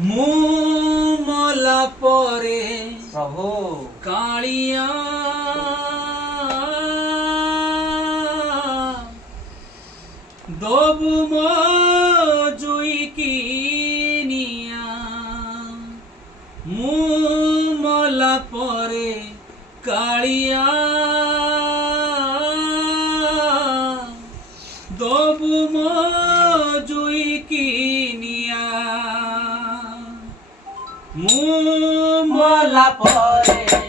ମୁଁ ମଲା ପରେ ପ୍ରଭୁ କାଳିଆ ଦବୁ ମୋ ଜୁଇକି ନିଆ ମୁଁ ମଲା ପରେ କାଳିଆ ଦବୁ ମୋ ଜୁଇକି ନିଆ ମୁଁ ମଲା ପରେ